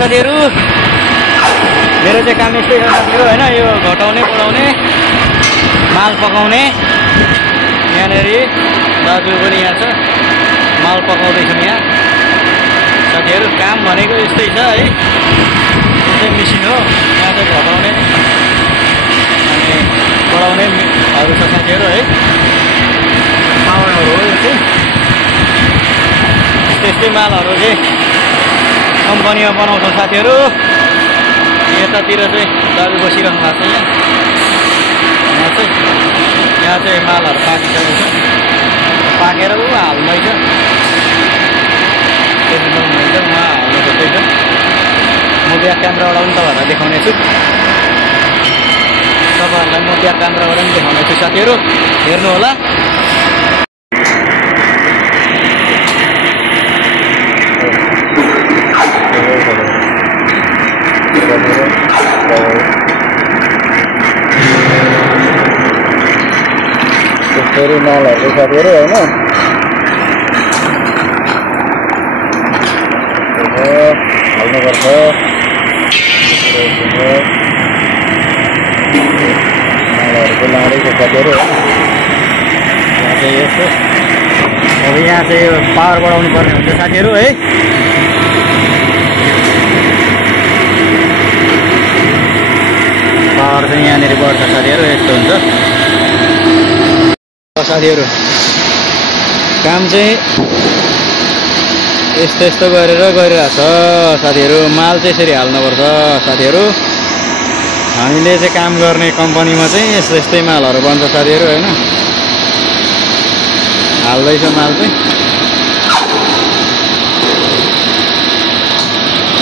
साथीहरु मेरो चाहिँ काम यस्तै छ साथीहरु हैन यो घटाउने बढाउने माल पकाउने यहाँनेरि दाजु पनि यहाँ छ माल पकाउँदैछौँ यहाँ साथीहरु काम भनेको यस्तै छ है यो चाहिँ मेसिन हो यहाँ चाहिँ घटाउने अनि बढाउनेहरु छ साथीहरु है पावरहरु हो यो चाहिँ त्यस्तै मालहरु चाहिँ कम्पनीमा बनाउँछौँ साथीहरु यतातिर चाहिँ दाजु बसिरहनु भएको छ यहाँ चाहिँ मालहरु पाकिसकेको छ पाकेर ऊ हाल्दैछ उहाँ हाल्नु खोज्दैछ म ब्याक क्यामेराबाट पनि तपाईँहरूलाई देखाउने छु तपाईँहरूलाई म ब्याक क्यामेराबाट पनि देखाउने छु साथीहरु हेर्नु होला फेरि मालहरु साथीहरु हैन हाल्नुपर्छ मालहरुको लाँदैछ साथीहरु यहाँ चाहिँ यस्तो अब यहाँ चाहिँ यो पावर बढाउनु पर्ने हुन्छ साथीहरु है पावर चाहिँ यहाँनिर बढ्छ साथीहरु यस्तो हुन्छ साथीहरु काम चाहिँ यस्तो गरेर गरिरहेछ साथीहरु माल चाहिँ यसरी हाल्नुपर्छ साथीहरु हामीले चाहिँ काम गर्ने कम्पनीमा चाहिँ यस्तै मालहरु बन्छ साथीहरु हैन हाल्दैछ माल चाहिँ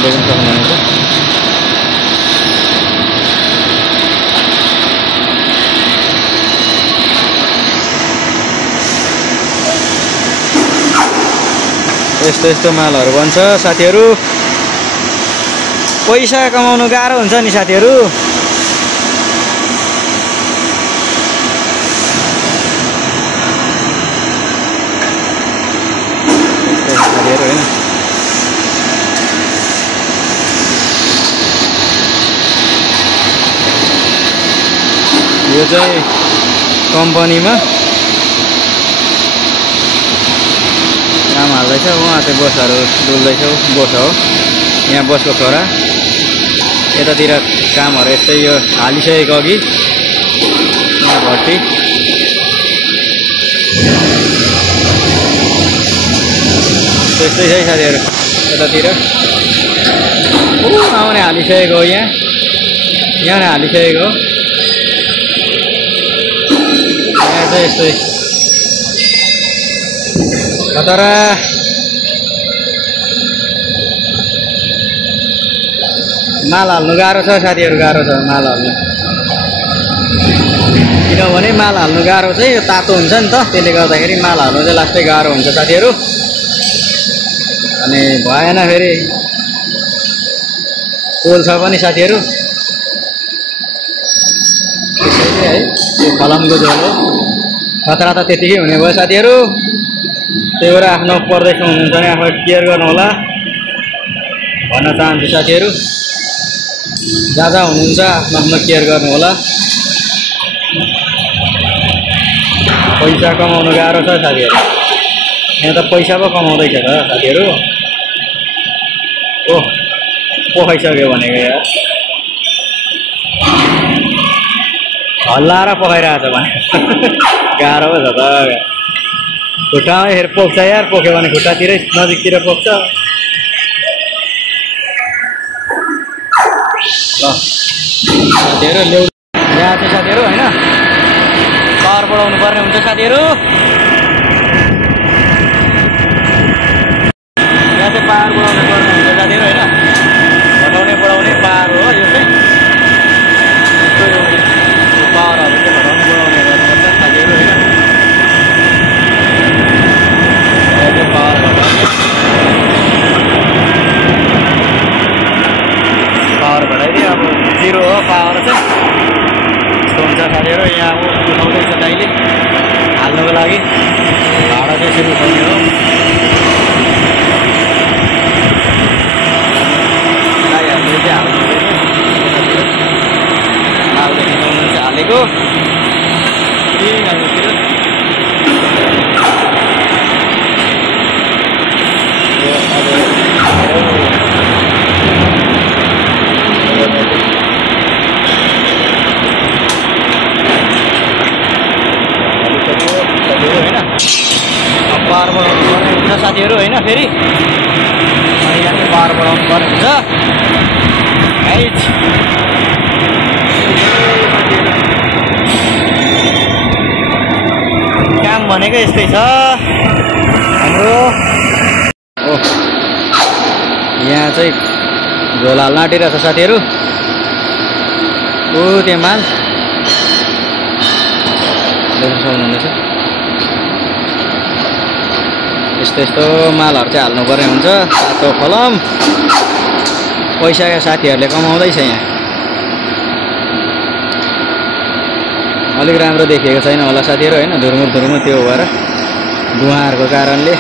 देख्न सक्नुहुन्छ यस्तो मालहरु बन्छ साथीहरु पैसा कमाउनु गाह्रो हुन्छ नि साथीहरु साथीहरु हैन यो चाहिँ कम्पनीमा काम हाल्दैछ उहाँ चाहिँ बसहरु डुल्दैछ बस हो यहाँ बसको छोरा यतातिर कामहरु यस्तै यो हालिसकेको अघि यहाँ भट्टी त्यस्तै छ साथीहरु यतातिर आउने हालिसकेको हो यहाँ हालिसकेको हो यहाँ चाहिँ यस्तै खतरा माल हाल्नु गाह्रो छ साथीहरु गाह्रो छ माल हाल्नु किनभने माल हाल्नु गाह्रो चाहिँ यो तातो हुन्छ नि त त्यसले गर्दाखेरि माल हाल्नु चाहिँ लास्टै गाह्रो हुन्छ साथीहरु अनि भएन फेरि पोल छ पनि साथीहरु त्यसैले है यो फलामको झोल हो खतरा त त्यतिकै हुने भयो साथीहरु त्यही भएर आफ्नो परदेशमा हुनुहुन्छ भने आफू केयर गर्नु होला भन्न चाहन्छु साथीहरु जहाँ हुनुहुन्छ आफ्नो केयर गर्नु होला पैसा कमाउनु गाह्रो छ साथीहरु यहाँ त पैसा पो कमाउँदैछ त साथीहरु पोखाइसक्यो भनेको यार हल्लाएर पखाइरहेछ भने गाह्रो पो छ त खुट्टामा फेरि पोख्छ यार पोख्यो भने खुट्टातिरै नजिकतिर पोख्छ ल साथीहरु ल्याउ यहाँ चाहिँ साथीहरु हैन पावर बढाउनु पर्ने हुन्छ साथीहरु यहाँ चाहिँ पावर बढाउनु पर्ने हुन्छ साथीहरु हैन घटाउने बढाउने पावर हो यो चाहिँ पावरहरु चाहिँ घटाउने बढाउने गर्नुपर्छ साथीहरु हैन पावर घटाइदियो अब 0 हो पावर चाहिँ यस्तो हुन्छ साथीहरु यहाँ उठाउँदैछ दाइले हाल्नुको लागि भाडा चाहिँ यसरी उठाउने हो दाजुभाइको हजुरतिर पावर बढाउनु पर्ने हुन्छ साथीहरू होइन फेरि अनि यहाँ चाहिँ पावर बढाउनु पर्ने हुन्छ काम भनेको यस्तै छ हाम्रो यहाँ चाहिँ झोला हाल्न आँटिरहेछ साथीहरू त्यहाँ माल देख्न सक्नुहुनेछ यस्तो मालहरू चाहिँ हाल्नुपर्ने हुन्छ तातो कलम पैसाका साथीहरूले कमाउँदैछ यहाँ अलिक राम्रो देखिएको छैन होला साथीहरू होइन धुर्मुर त्यो भएर धुवाँहरूको कारणले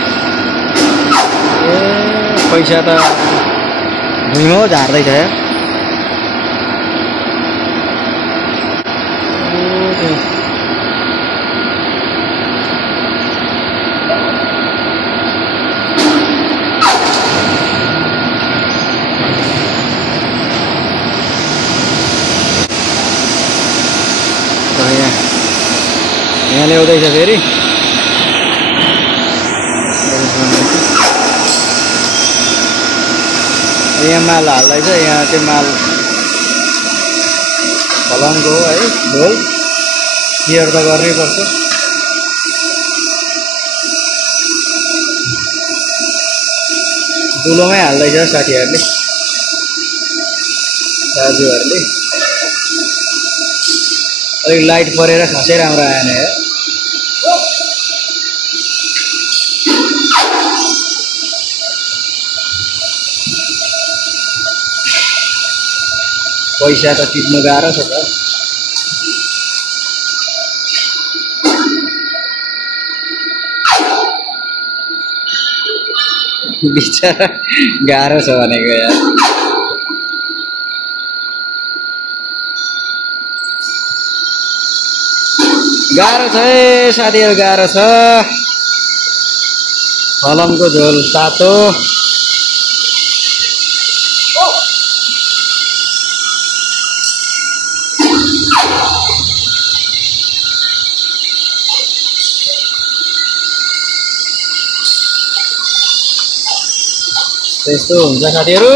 पैसा त भुइँमा झार्दैछ यार यहाँ ल्याउँदैछ फेरि यहाँ माल हाल्दैछ यहाँ चाहिँ माल फलामको हो है ढोल केयर त गर्नै पर्छ दुलोमै हाल्दैछ साथीहरूले दाजुहरूले अलिक लाइट परेर खासै राम्रो आएन यार पैसा त टिप्नु गाह्रो छ त बिचारा गाह्रो छ भनेको यार गाह्रो छ है साथीहरू गाह्रो छ फलमको झोल तातो त्यस्तो हुन्छ साथीहरू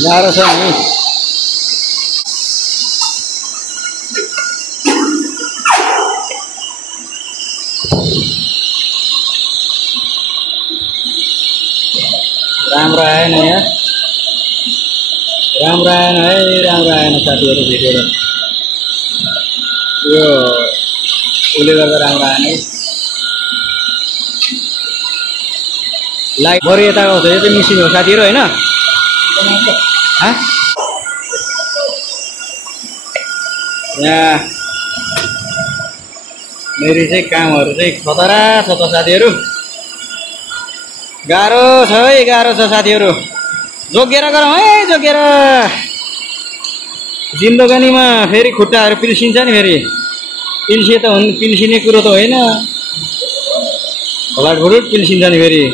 गाह्रो छ नि राम्रो आएन यहाँ राम्रो आएन है राम्रो आएन साथीहरू भिडियो यो उसले गर्दा राम्रो आएन है लाइट बरु यता आउँछ यो चाहिँ मिसिन हो साथीहरू होइन यहाँ मेरो चाहिँ कामहरू चाहिँ खतरा छ त साथीहरू गाह्रो छ है गाह्रो छ साथीहरू जोगिएर गरौँ है जोगिएर जिन्दगानीमा फेरि खुट्टाहरू पिल्सिन्छ नि फेरि पिल्सिने कुरो त होइन भलाटभुलुट पिल्सिन्छ नि फेरि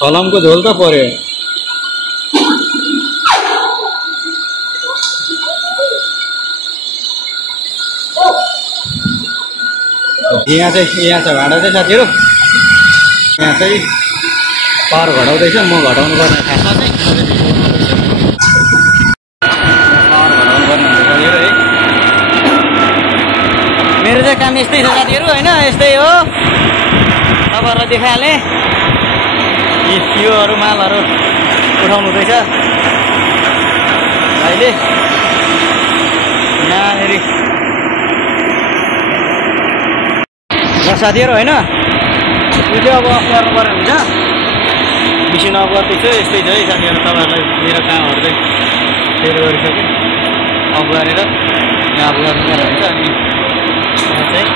फलमको झोल त पर्यो यहाँ छ भाँडा चाहिँ साथीहरू यहाँ चाहिँ पावर घटाउँदैछ म घटाउनु पर्ने खासमा चाहिँ पावर घटाउनु पर्ने हुन्छ साथीहरू है मेरो चाहिँ काम यस्तै छ साथीहरू होइन यस्तै हो तपाईँहरूलाई देखाइहालेँ योहरू मालहरू उठाउनु हुँदैछ अहिले यहाँनिर र साथीहरू होइन यो चाहिँ अब अफ गर्नुपर्ने हुन्छ मिसिन अफ गर्दैछु यस्तै छ है साथीहरू तपाईँहरूलाई मेरो कामहरू चाहिँ फेरि गरिसकेँ अफ गरेर यहाँ अफ गर्नुपर्ने हुन्छ अनि चाहिँ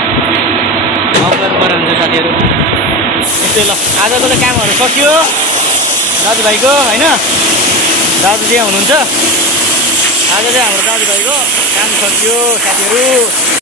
अफ गर्नुपर्ने हुन्छ साथीहरू यस्तै ल आजको चाहिँ कामहरू सकियो दाजुभाइको होइन दाजु चाहिँ हुनुहुन्छ आज चाहिँ हाम्रो दाजुभाइको काम सकियो साथीहरू।